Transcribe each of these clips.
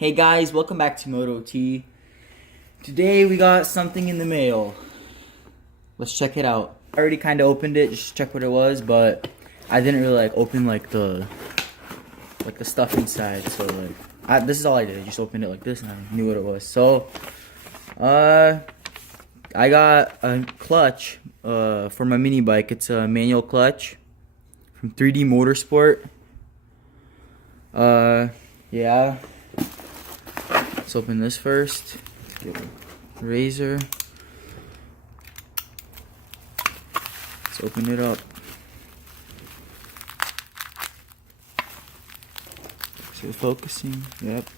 Hey guys, welcome back to Moto T. Today we got something in the mail. Let's check it out. I already kind of opened it, just to check what it was, but I didn't really open the stuff inside. So this is all I did. I just opened it like this and I knew what it was. So I got a clutch for my mini bike. It's a manual clutch from 3D Motorsport. Yeah. Let's open this first. Get a razor. Let's open it up. Is it focusing? Yep.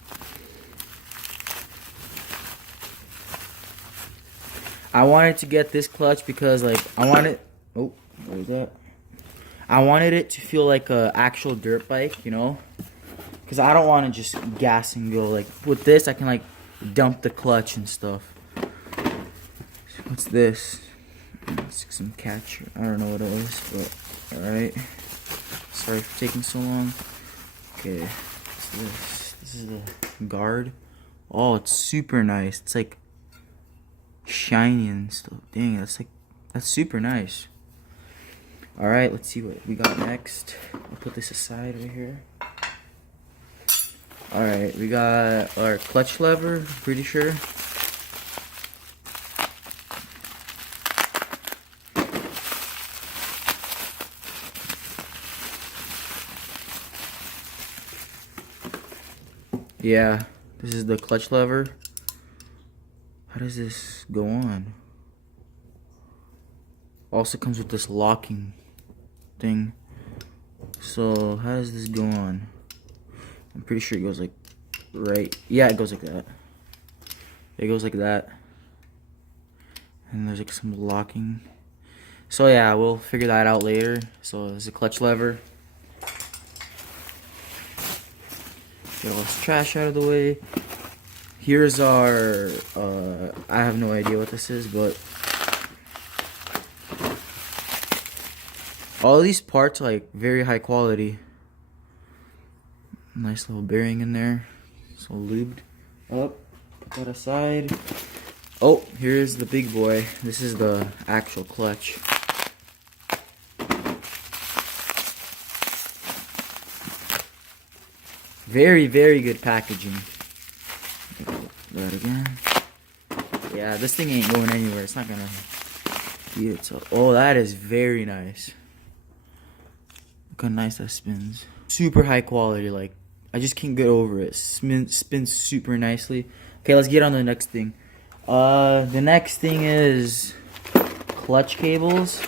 I wanted to get this clutch because I wanted. Oh, what is that? I wanted it to feel like a actual dirt bike, you know. Because I don't want to just gas and go. With this, I can dump the clutch and stuff. What's this? It's some catcher. I don't know what it is, but alright. Sorry for taking so long. Okay, what's this? This is the guard. Oh, it's super nice. It's shiny and stuff. Dang, that's super nice. Alright, let's see what we got next. I'll put this aside right here. Alright, we got our clutch lever, pretty sure. Yeah, this is the clutch lever. How does this go on? Also comes with this locking thing. So, how does this go on? I'm pretty sure it goes right. Yeah, it goes like that. It goes like that. And there's some locking. So yeah, we'll figure that out later. So there's a clutch lever. Get all this trash out of the way. Here's our, I have no idea what this is, but all these parts are very high quality. Nice little bearing in there. So lubed up. Put that aside. Oh, here's the big boy. This is the actual clutch. Very, very good packaging. That again. Yeah, this thing ain't going anywhere. It's not gonna be it. So, oh, that is very nice. Look how nice that spins. Super high quality. I just can't get over it. Spins super nicely. Okay, let's get on to the next thing. The next thing is clutch cables.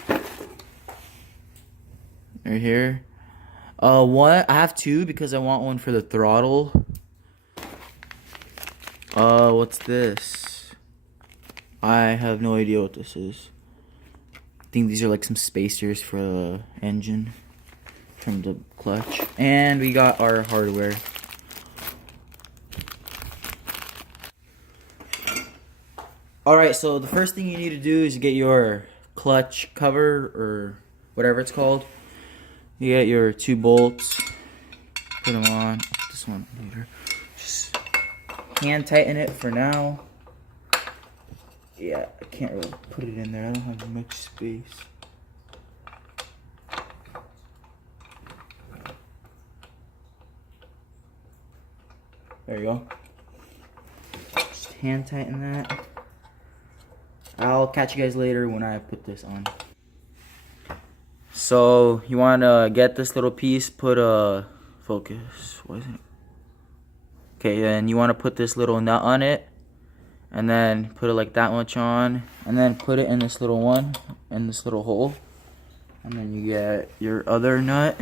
They're here. One, I have two because I want one for the throttle. What's this? I have no idea what this is. I think these are some spacers for the engine from the clutch. And we got our hardware. Alright, so the first thing you need to do is get your clutch cover, or whatever it's called. You get your 2 bolts, put them on. I'll put this one later. Just hand tighten it for now. Yeah, I can't really put it in there. I don't have much space. There you go. Just hand tighten that. I'll catch you guys later when I put this on. So you want to get this little piece, put a focus. What is it? Okay, then you want to put this little nut on it, and then put it that much on, and then put it in this little one, in this little hole, and then you get your other nut,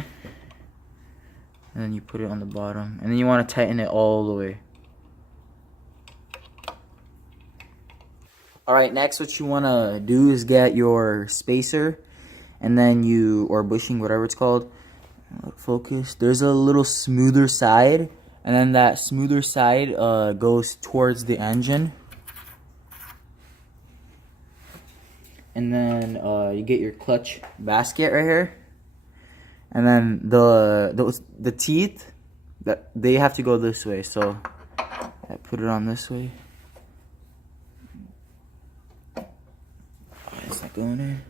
and then you put it on the bottom, and then you want to tighten it all the way. Alright, next what you want to do is get your spacer, and then or bushing, whatever it's called. Focus. There's a little smoother side, and then that smoother side goes towards the engine. And then you get your clutch basket right here. And then the teeth, they have to go this way. So I put it on this way. It's not going in.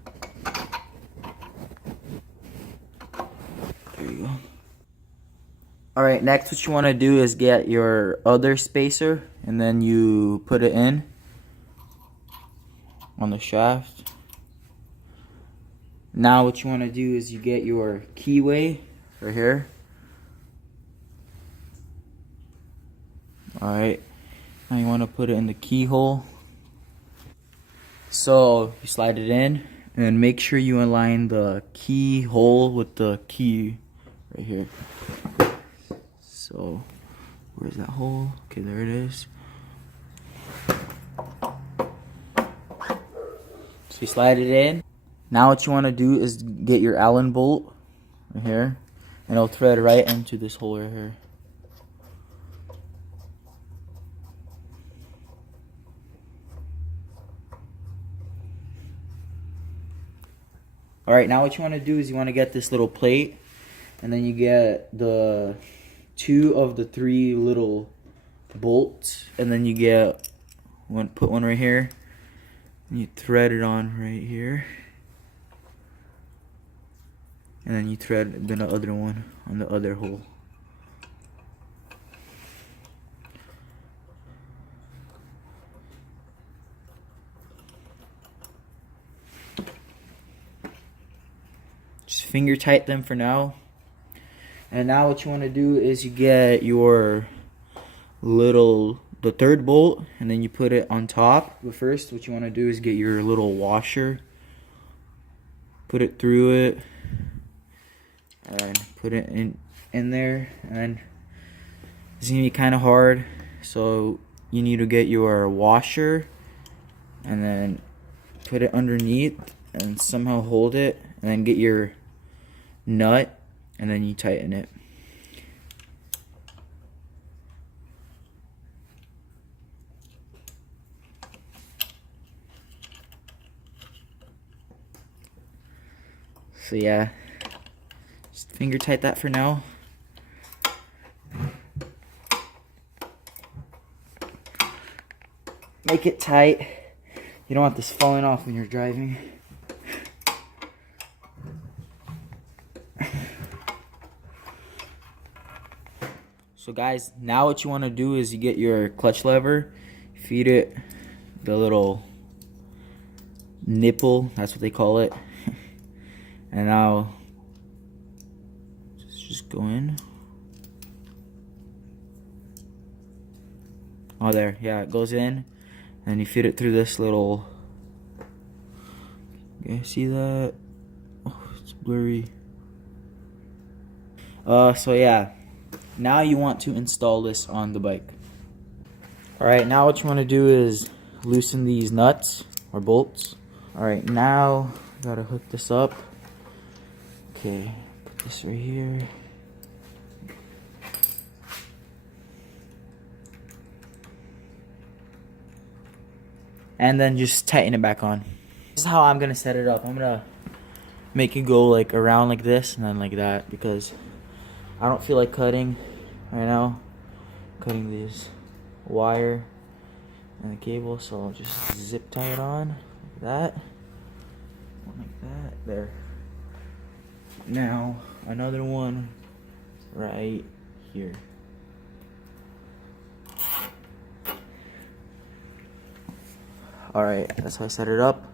There you go. Alright, next what you want to do is get your other spacer and then you put it in on the shaft. Now what you want to do is you get your keyway right here. Alright, now you want to put it in the keyhole. So you slide it in and make sure you align the keyhole with the key right here. So where's that hole? Okay, there it is. So you slide it in. Now what you want to do is get your Allen bolt right here, and it'll thread right into this hole right here. Alright, now what you want to do is you want to get this little plate, and then you get the 2 of the 3 little bolts, and then you get put one right here, and you thread it on right here, and then you thread the other one on the other hole. Just finger tight them for now. And now what you want to do is you get your the 3rd bolt, and then you put it on top. But first what you want to do is get your little washer, put it through it, and put it in there. And it's gonna be kind of hard, so you need to get your washer and then put it underneath and somehow hold it, and then get your nut, and then you tighten it. So yeah, just finger tight that for now. Make it tight. You don't want this falling off when you're driving. So guys, now what you want to do is you get your clutch lever, feed it the little nipple, that's what they call it. And now just go in. Oh, there, yeah, it goes in, and you feed it through this little. You see that? Oh, it's blurry. So yeah. Now you want to install this on the bike. Alright, now what you want to do is loosen these nuts or bolts. Alright, now gotta hook this up. Okay, put this right here. And then just tighten it back on. This is how I'm gonna set it up. I'm gonna make it go like around like this and then like that, because I don't feel like cutting right now, cutting this wire and the cable, so I'll just zip tie it on like that, like that, there. Now another one right here. Alright, that's how I set it up.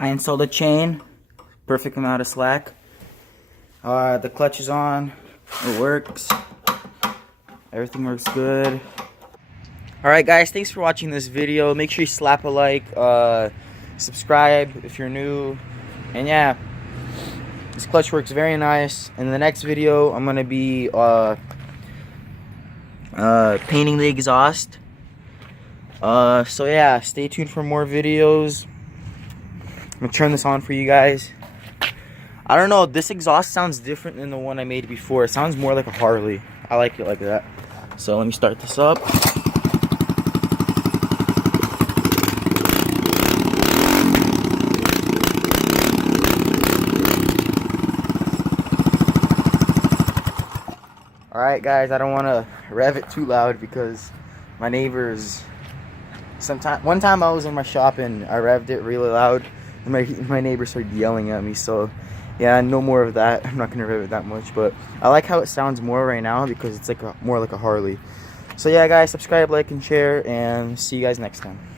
I installed a chain, perfect amount of slack. The clutch is on, it works. Everything works good. Alright guys, thanks for watching this video. Make sure you slap a like, subscribe if you're new. And yeah, this clutch works very nice. In the next video, I'm going to be painting the exhaust. So yeah, stay tuned for more videos. I'm going to turn this on for you guys. I don't know, this exhaust sounds different than the one I made before. It sounds more like a Harley. I like it like that. So let me start this up. Alright guys, I don't want to rev it too loud because my neighbors, one time I was in my shop and I revved it really loud and my neighbor started yelling at me, so yeah, no more of that. I'm not going to rev it that much, but I like how it sounds more right now because it's like more like a Harley. So yeah guys, subscribe, like, and share, and see you guys next time.